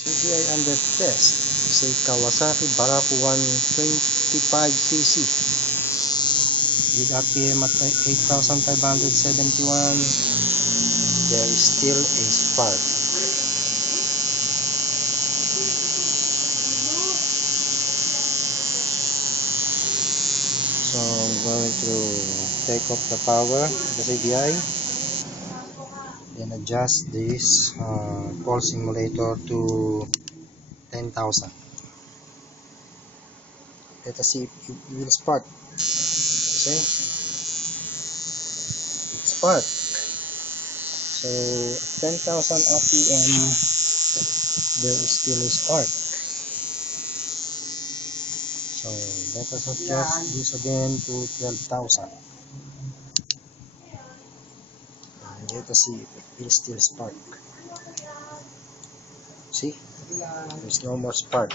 CDI under test. Say Kawasaki Baraku 125cc with RPM at 8,571. There is still a spark. So I'm going to take off the power of the CDI, then adjust this pulse simulator to 10,000. Let us see if it will spark. Okay, it spark. So at 10,000 RPM, there is still a spark. So let us adjust this again to 12,000. And let us see if it will still spark. See, there's no more spark.